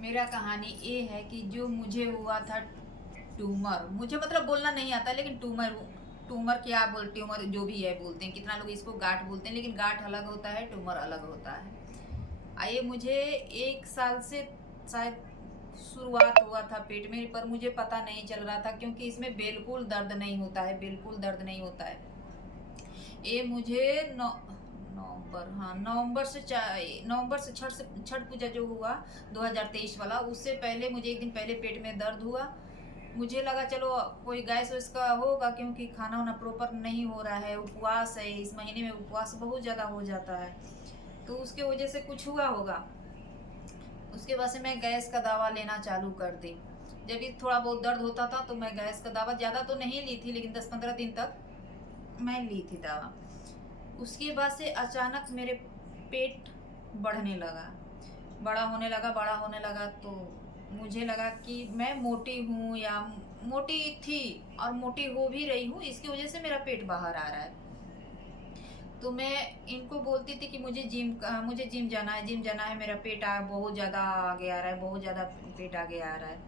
मेरा कहानी ये है कि जो मुझे हुआ था ट्यूमर, मुझे मतलब बोलना नहीं आता, लेकिन ट्यूमर, ट्यूमर क्या बोल, ट्यूमर जो भी है बोलते हैं, कितना लोग इसको गांठ बोलते हैं, लेकिन गांठ अलग होता है, ट्यूमर अलग होता है। आइए, मुझे 1 साल से शायद शुरुआत हुआ था पेट में, पर मुझे पता नहीं चल रहा था क्योंकि इसमें बिल्कुल दर्द नहीं होता है, बिल्कुल दर्द नहीं होता है। ये मुझे नवंबर, हाँ नवंबर से नवंबर से छठ पूजा जो हुआ 2023 वाला, उससे पहले मुझे 1 दिन पहले पेट में दर्द हुआ। मुझे लगा चलो कोई गैस वैस का होगा, क्योंकि खाना वाना प्रॉपर नहीं हो रहा है, उपवास है, इस महीने में उपवास बहुत ज़्यादा हो जाता है, तो उसके वजह से कुछ हुआ होगा। उसके बाद से मैं गैस का दवा लेना चालू कर दी। जब भी थोड़ा बहुत दर्द होता था तो मैं गैस का दवा ज़्यादा तो नहीं ली थी, लेकिन 10-15 दिन तक मैं ली थी दवा। उसके बाद से अचानक मेरे पेट बढ़ने लगा, बड़ा होने लगा, तो मुझे लगा कि मैं मोटी हूँ या मोटी थी और मोटी हो भी रही हूँ, इसकी वजह से मेरा पेट बाहर आ रहा है। तो मैं इनको बोलती थी कि मुझे जिम जाना है, जिम जाना है, मेरा पेट बहुत ज़्यादा आगे आ रहा है, बहुत ज़्यादा पेट आगे आ रहा है।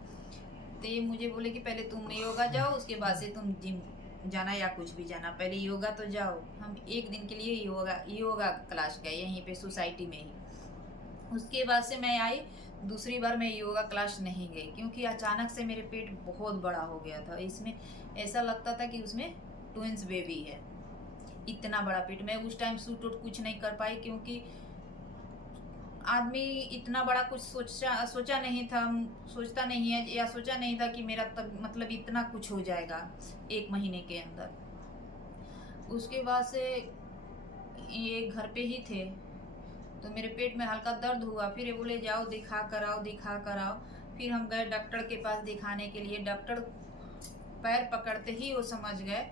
तो ये मुझे बोले कि पहले तुम योगा जाओ, उसके बाद से तुम जिम जाना या कुछ भी जाना, पहले योगा तो जाओ। हम 1 दिन के लिए योगा योगा क्लास गए यहीं पे सोसाइटी में ही। उसके बाद से मैं आई, दूसरी बार मैं योगा क्लास नहीं गई, क्योंकि अचानक से मेरे पेट बहुत बड़ा हो गया था। इसमें ऐसा लगता था कि उसमें ट्विंस बेबी है, इतना बड़ा पेट। मैं उस टाइम सूट वूट कुछ नहीं कर पाई, क्योंकि आदमी इतना बड़ा कुछ सोचा नहीं था, सोचता नहीं है, या सोचा नहीं था कि मेरा तब मतलब इतना कुछ हो जाएगा 1 महीने के अंदर। उसके बाद से ये घर पे ही थे, तो मेरे पेट में हल्का दर्द हुआ, फिर ये बोले जाओ दिखा कर आओ, दिखा कर आओ। फिर हम गए डॉक्टर के पास दिखाने के लिए। डॉक्टर पैर पकड़ते ही वो समझ गए,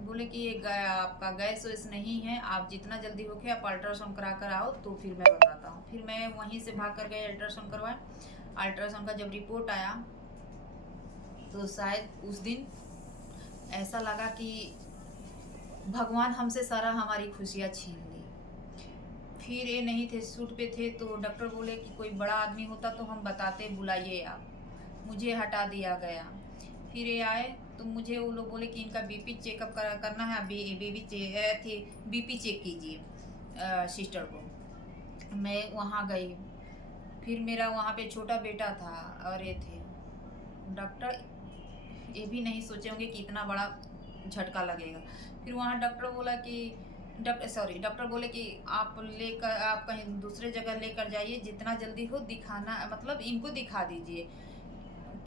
बोले कि ये आपका गैस वैस नहीं है, आप जितना जल्दी हो के आप अल्ट्रासाउंड करा कर आओ तो फिर मैं बताता हूँ। फिर मैं वहीं से भाग कर गए, अल्ट्रासाउंड करवाए। अल्ट्रासाउंड का जब रिपोर्ट आया तो शायद उस दिन ऐसा लगा कि भगवान हमसे सारा हमारी खुशियाँ छीन ली। फिर ये नहीं थे, सूट पे थे, तो डॉक्टर बोले कि कोई बड़ा आदमी होता तो हम बताते, बुलाइए आप। मुझे हटा दिया गया। फिर ये आए तो मुझे वो लोग बोले कि इनका बीपी चेकअप करना है, बीपी चेक कीजिए सिस्टर को। मैं वहाँ गई। फिर मेरा वहाँ पे छोटा बेटा था और ये थे डॉक्टर, ये भी नहीं सोचे होंगे कि इतना बड़ा झटका लगेगा। फिर वहाँ डॉक्टर बोले कि आप कहीं दूसरे जगह लेकर जाइए, जितना जल्दी हो दिखाना, मतलब इनको दिखा दीजिए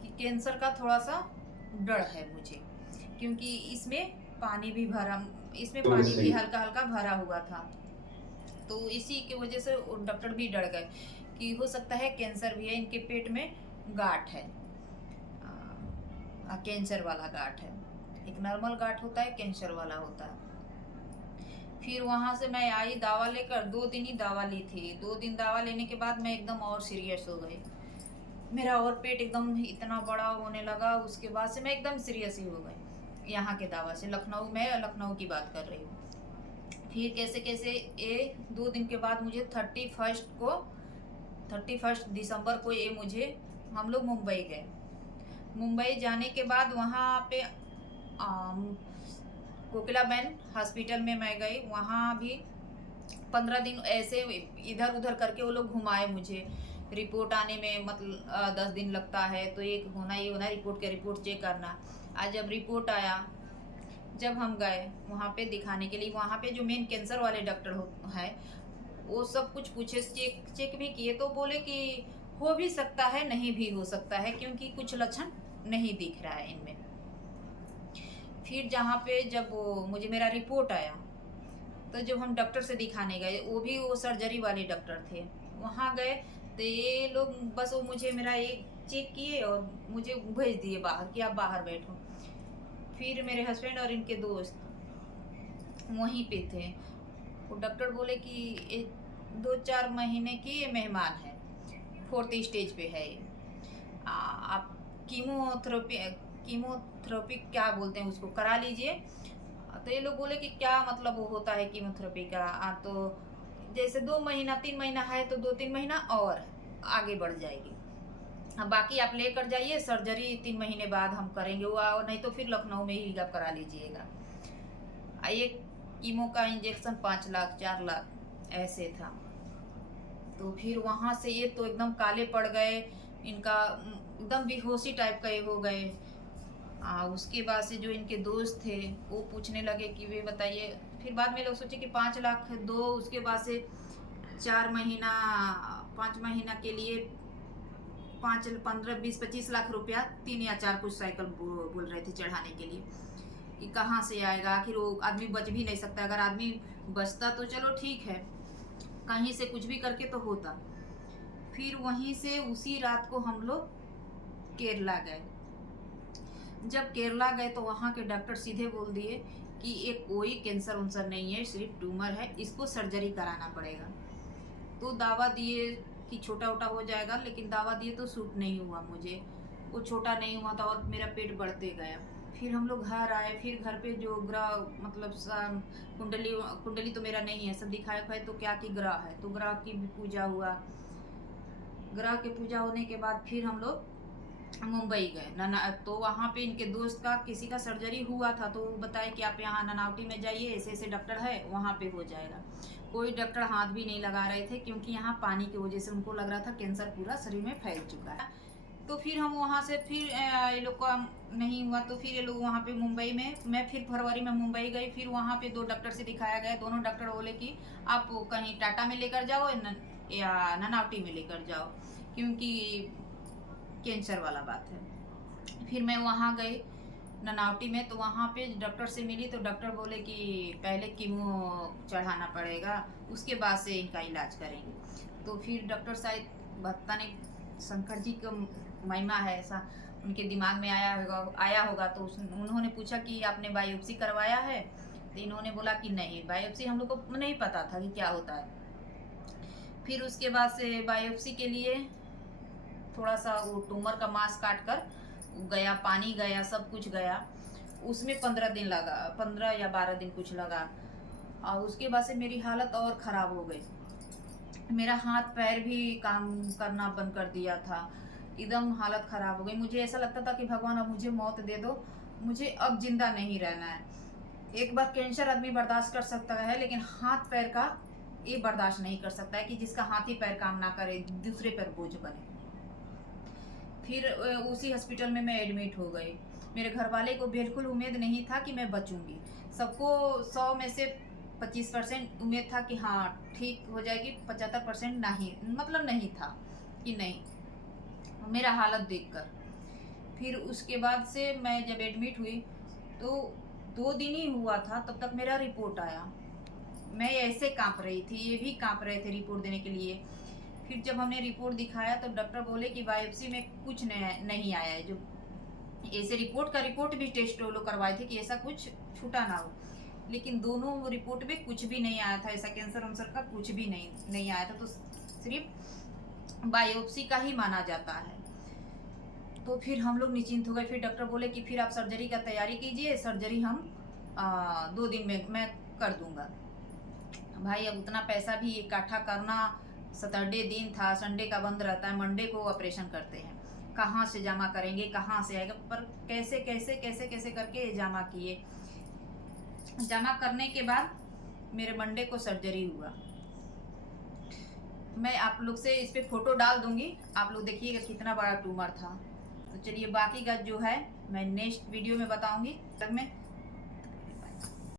कि कैंसर का थोड़ा सा डर है मुझे, क्योंकि इसमें पानी भी हल्का हल्का भरा हुआ था। तो इसी की वजह से डॉक्टर भी डर गए कि हो सकता है कैंसर भी है, इनके पेट में गांठ है, कैंसर वाला गांठ है। एक नॉर्मल गांठ होता है, कैंसर वाला होता है। फिर वहां से मैं आई दवा लेकर, 2 दिन ही दवा ली थी। 2 दिन दवा लेने के बाद मैं एकदम और सीरियस हो गई, मेरा और पेट एकदम इतना बड़ा होने लगा। उसके बाद से मैं एकदम सीरियस ही हो गई यहाँ के दवा से। लखनऊ की बात कर रही हूँ। फिर कैसे कैसे ये 2 दिन के बाद मुझे 31 दिसंबर को ये मुझे, हम लोग मुंबई गए। मुंबई जाने के बाद वहाँ पे कोकिलाबेन हॉस्पिटल में मैं गई। वहाँ भी 15 दिन ऐसे इधर उधर करके वो लोग घुमाए मुझे। रिपोर्ट आने में मतलब 10 दिन लगता है, तो एक होना ही होना, रिपोर्ट चेक करना। आज जब रिपोर्ट आया, जब हम गए वहाँ पे दिखाने के लिए, वहाँ पे जो मेन कैंसर वाले डॉक्टर है, वो सब कुछ पूछे, चेक चेक भी किए, तो बोले कि हो भी सकता है, नहीं भी हो सकता है, क्योंकि कुछ लक्षण नहीं दिख रहा है इनमें। फिर जहाँ पे जब मुझे मेरा रिपोर्ट आया, तो जब हम डॉक्टर से दिखाने गए, वो सर्जरी वाले डॉक्टर थे, वहाँ गए, तो ये लोग बस वो मुझे मेरा एक चेक किए और मुझे भेज दिए बाहर कि आप बाहर बैठो। फिर मेरे हस्बैंड और इनके दोस्त वहीं पे थे। वो डॉक्टर बोले कि ये 2-4 महीने की ये मेहमान है, 4th स्टेज पे है ये। आप कीमोथेरेपी कीमोथेरेपी क्या बोलते हैं उसको, करा लीजिए। तो ये लोग बोले कि क्या मतलब वो होता है कीमोथेरेपी का। तो जैसे 2 महीना 3 महीना है, तो 2-3 महीना और आगे बढ़ जाएगी। अब बाकी आप लेकर जाइए, सर्जरी 3 महीने बाद हम करेंगे, वो नहीं तो फिर लखनऊ में ही आप करा लीजिएगा। एक कीमो का इंजेक्शन 5 लाख 4 लाख ऐसे था। तो फिर वहाँ से ये तो एकदम काले पड़ गए, इनका एकदम बेहोशी टाइप का ये हो गए। उसके बाद से जो इनके दोस्त थे वो पूछने लगे कि वे बताइए, फिर बाद में लोग सोचे कि 5 लाख दो, उसके बाद से 4 महीना 5 महीना के लिए 5 15 20 25 लाख रुपया 3 या 4 कुछ साइकिल बोल रहे थे चढ़ाने के लिए, कि कहाँ से आएगा, आखिर वो आदमी बच भी नहीं सकता। अगर आदमी बचता तो चलो ठीक है, कहीं से कुछ भी करके तो होता। फिर वहीं से उसी रात को हम लोग केरला गए। जब केरला गए तो वहाँ के डॉक्टर सीधे बोल दिए कि ये कोई कैंसर उन्सर नहीं है, सिर्फ ट्यूमर है, इसको सर्जरी कराना पड़ेगा। तो दावा दिए कि छोटा वोटा हो जाएगा, लेकिन दावा दिए तो सूट नहीं हुआ मुझे, वो छोटा नहीं हुआ था और मेरा पेट बढ़ते गया। फिर हम लोग घर आए, फिर घर पे जो ग्रह मतलब कुंडली कुंडली तो मेरा नहीं है, सब दिखाए खाए तो क्या कि ग्रह है, तो ग्रह की भी पूजा हुआ। ग्रह की पूजा होने के बाद फिर हम लोग मुंबई गए नना। तो वहाँ पे इनके दोस्त का किसी का सर्जरी हुआ था, तो वो बताए कि आप यहाँ ननावटी में जाइए, ऐसे ऐसे डॉक्टर है, वहाँ पे हो जाएगा। कोई डॉक्टर हाथ भी नहीं लगा रहे थे, क्योंकि यहाँ पानी की वजह से उनको लग रहा था कैंसर पूरा शरीर में फैल चुका है। तो फिर हम वहाँ से फिर ये लोग का नहीं हुआ, तो फिर ये लोग वहाँ पे मुंबई में, मैं फिर फरवरी में मुंबई गई। फिर वहाँ पे 2 डॉक्टर से दिखाया गया। दोनों डॉक्टर बोले कि आप कहीं टाटा में लेकर जाओ या ननावटी में लेकर जाओ, क्योंकि कैंसर वाला बात है। फिर मैं वहाँ गई ननावटी में, तो वहाँ पे डॉक्टर से मिली, तो डॉक्टर बोले कि पहले कीमो चढ़ाना पड़ेगा, उसके बाद से इनका इलाज करेंगे। तो फिर डॉक्टर साहब भत्ता ने, शंकर जी का महिमा है ऐसा, उनके दिमाग में आया होगा। तो उन्होंने पूछा कि आपने बायोप्सी करवाया है, तो इन्होंने बोला कि नहीं, बायोप्सी हम लोग को नहीं पता था कि क्या होता है। फिर उसके बाद से बायोप्सी के लिए थोड़ा सा वो ट्यूमर का मांस काट कर गया, पानी गया, सब कुछ गया, उसमें 15 दिन लगा, 15 या 12 दिन कुछ लगा। और उसके बाद से मेरी हालत और ख़राब हो गई। मेरा हाथ पैर भी काम करना बंद कर दिया था, एकदम हालत ख़राब हो गई। मुझे ऐसा लगता था कि भगवान अब मुझे मौत दे दो, मुझे अब जिंदा नहीं रहना है। एक बार कैंसर आदमी बर्दाश्त कर सकता है, लेकिन हाथ पैर का ये बर्दाश्त नहीं कर सकता है कि जिसका हाथ ही पैर काम ना करे, दूसरे पर बोझ बने। फिर उसी हॉस्पिटल में मैं एडमिट हो गई। मेरे घर वाले को बिल्कुल उम्मीद नहीं था कि मैं बचूंगी। सबको 100 में से 25% उम्मीद था कि हाँ ठीक हो जाएगी, 75% नहीं, मतलब नहीं था कि नहीं, मेरा हालत देखकर। फिर उसके बाद से मैं जब एडमिट हुई तो 2 दिन ही हुआ था, तब तक मेरा रिपोर्ट आया। मैं ऐसे कांप रही थी, ये भी कांप रहे थे रिपोर्ट देने के लिए। फिर जब हमने रिपोर्ट दिखाया तो डॉक्टर बोले कि बायोप्सी में कुछ नहीं आया है। जो ऐसे रिपोर्ट भी टेस्ट वो लोग करवाए थे कि ऐसा कुछ छूटा ना हो, लेकिन दोनों रिपोर्ट में कुछ भी नहीं आया था, ऐसा कैंसर वंसर का कुछ भी नहीं आया था। तो सिर्फ बायोप्सी का ही माना जाता है। तो फिर हम लोग निश्चिंत हो गए। फिर डॉक्टर बोले कि फिर आप सर्जरी का तैयारी कीजिए, सर्जरी हम 2 दिन में मैं कर दूंगा। भाई अब उतना पैसा भी इकट्ठा करना, सैटरडे दिन था, संडे का बंद रहता है, मंडे को ऑपरेशन करते हैं, कहाँ से जमा करेंगे, कहाँ से आएगा, पर कैसे कैसे कैसे कैसे करके जमा किए। जमा करने के बाद मेरे मंडे को सर्जरी हुआ। मैं आप लोग से इस पर फोटो डाल दूंगी, आप लोग देखिएगा कितना बड़ा ट्यूमर था। तो चलिए बाकी का जो है मैं नेक्स्ट वीडियो में बताऊंगी। तब में